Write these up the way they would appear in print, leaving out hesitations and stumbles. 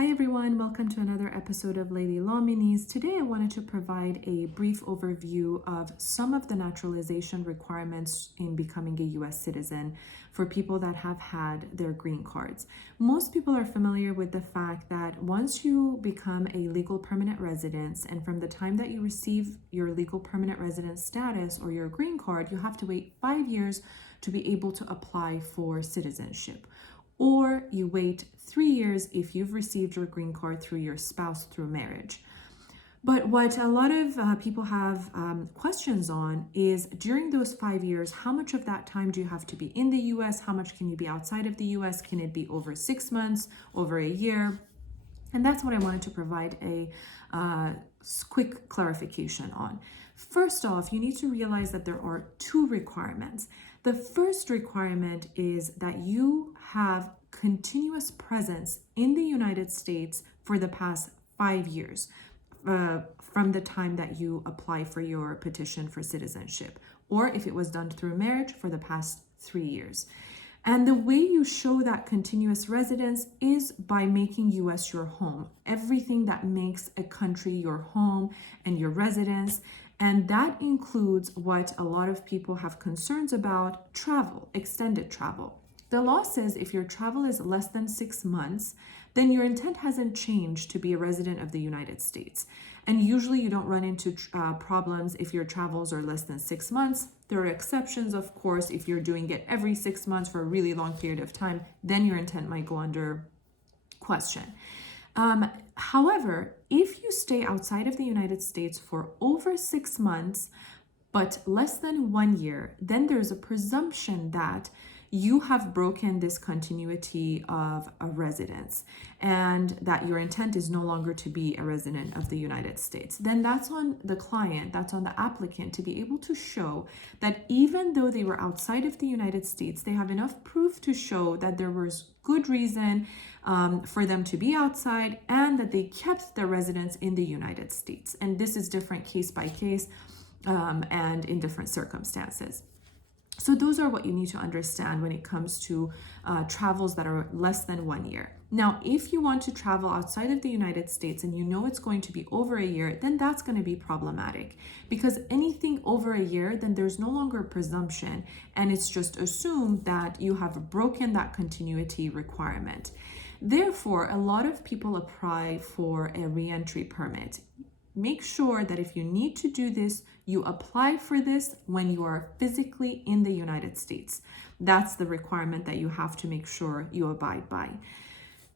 Hi everyone, welcome to another episode of Lady Law Minis. Today I wanted to provide a brief overview of some of the naturalization requirements in becoming a US citizen for people that have had their green cards. Most people are familiar with the fact that once you become a legal permanent resident, and from the time that you receive your legal permanent resident status or your green card, you have to wait 5 years to be able to apply for citizenship. Or you wait 3 years if you've received your green card through your spouse through marriage. But what a lot of people have questions on is during those 5 years, how much of that time do you have to be in the US? How much can you be outside of the US? Can it be over 6 months, over a year? And that's what I wanted to provide a quick clarification on. First off, you need to realize that there are two requirements. The first requirement is that you have continuous presence in the United States for the past 5 years from the time that you apply for your petition for citizenship, or if it was done through marriage, for the past 3 years. And the way you show that continuous residence is by making US your home. Everything that makes a country your home and your residence. And that includes what a lot of people have concerns about: travel, extended travel. The law says if your travel is less than 6 months, then your intent hasn't changed to be a resident of the United States. And usually you don't run into problems if your travels are less than 6 months. There are exceptions, of course. If you're doing it every 6 months for a really long period of time, then your intent might go under question. However, if you stay outside of the United States for over 6 months, but less than 1 year, then there's a presumption that you have broken this continuity of a residence and that your intent is no longer to be a resident of the United States. Then that's on the client, that's on the applicant to be able to show that even though they were outside of the United States, they have enough proof to show that there was good reason for them to be outside and that they kept their residence in the United States. And this is different case by case and in different circumstances. So those are what you need to understand when it comes to travels that are less than 1 year. Now, if you want to travel outside of the United States and you know it's going to be over a year, then that's going to be problematic, because anything over a year, then there's no longer a presumption, and it's just assumed that you have broken that continuity requirement. Therefore, a lot of people apply for a reentry permit. Make sure that if you need to do this, you apply for this when you are physically in the United States. That's the requirement that you have to make sure you abide by.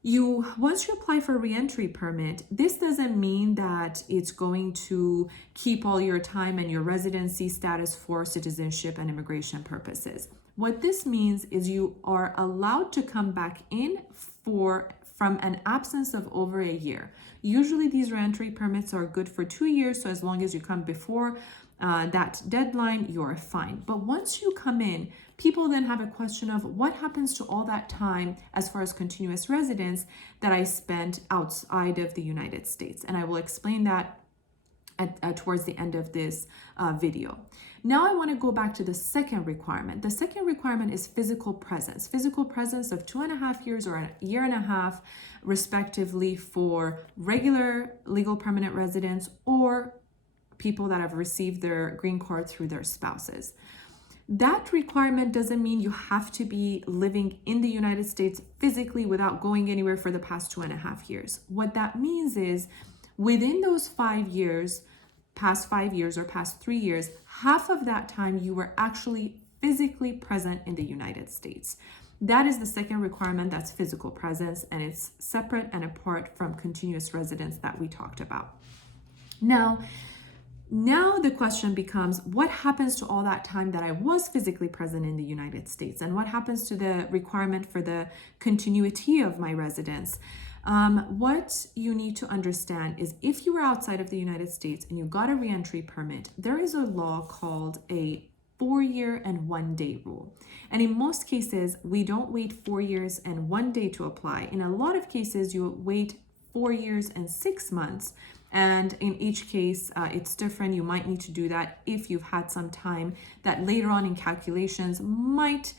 Once you apply for a reentry permit, this doesn't mean that it's going to keep all your time and your residency status for citizenship and immigration purposes. What this means is you are allowed to come back in from an absence of over a year. Usually these reentry permits are good for 2 years, so as long as you come before that deadline, you're fine. But once you come in, people then have a question of what happens to all that time as far as continuous residence that I spent outside of the United States. And I will explain that towards the end of this video. Now I want to go back to the second requirement. The second requirement is physical presence. Physical presence of 2.5 years or a year and a half, respectively, for regular legal permanent residents or people that have received their green card through their spouses. That requirement doesn't mean you have to be living in the United States physically without going anywhere for the past 2.5 years. What that means is within those 5 years, past 5 years or past 3 years, half of that time you were actually physically present in the United States. That is the second requirement, that's physical presence, and it's separate and apart from continuous residence that we talked about. Now the question becomes, what happens to all that time that I was physically present in the United States? And what happens to the requirement for the continuity of my residence? What you need to understand is if you were outside of the United States and you got a reentry permit, there is a law called a 4-year and 1 day rule. And in most cases, we don't wait 4 years and 1 day to apply. In a lot of cases, you wait 4 years and 6 months. And in each case, it's different. You might need to do that if you've had some time that later on in calculations might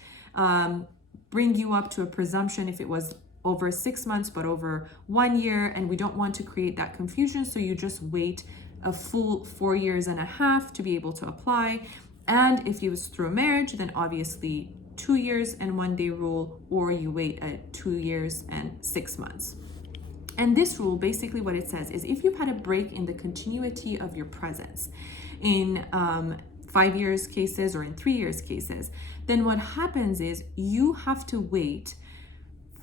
bring you up to a presumption if it was over 6 months, but over 1 year. And we don't want to create that confusion. So you just wait a full 4.5 years to be able to apply. And if it was through marriage, then obviously 2 years and 1 day rule, or you wait 2 years and 6 months. And this rule, basically what it says is if you've had a break in the continuity of your presence in 5 years cases or in 3 years cases, then what happens is you have to wait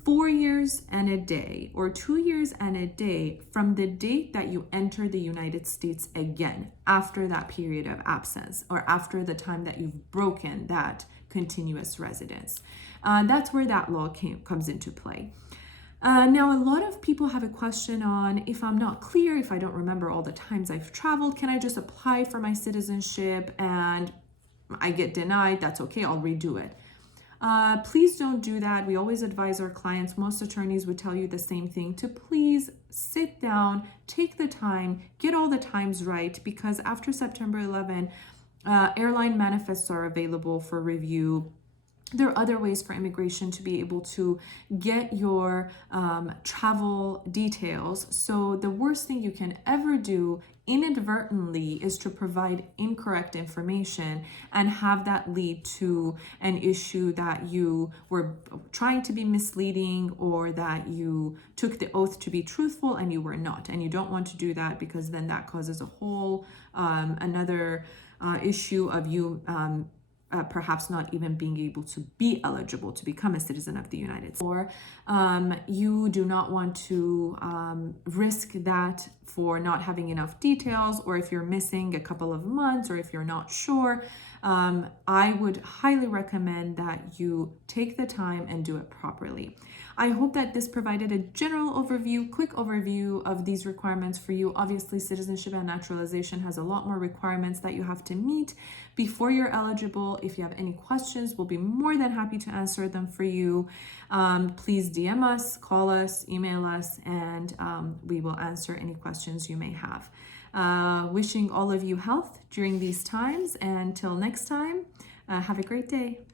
4 years and a day or 2 years and a day from the date that you enter the United States again after that period of absence or after the time that you've broken that continuous residence. That's where that law comes into play. Now, a lot of people have a question on if I'm not clear, if I don't remember all the times I've traveled, can I just apply for my citizenship and I get denied? That's okay, I'll redo it. Please don't do that. We always advise our clients, most attorneys would tell you the same thing, to please sit down, take the time, get all the times right, because after September 11, airline manifests are available for review. There are other ways for immigration to be able to get your travel details. So the worst thing you can ever do inadvertently is to provide incorrect information and have that lead to an issue that you were trying to be misleading or that you took the oath to be truthful and you were not. And you don't want to do that, because then that causes a whole another issue of you perhaps not even being able to be eligible to become a citizen of the United States. Or you do not want to risk that for not having enough details, or if you're missing a couple of months, or if you're not sure. I would highly recommend that you take the time and do it properly. I hope that this provided a general overview, quick overview of these requirements for you. Obviously, citizenship and naturalization has a lot more requirements that you have to meet before you're eligible. If you have any questions, we'll be more than happy to answer them for you. Please DM us, call us, email us, and we will answer any questions you may have. Wishing all of you health during these times. And till next time, have a great day.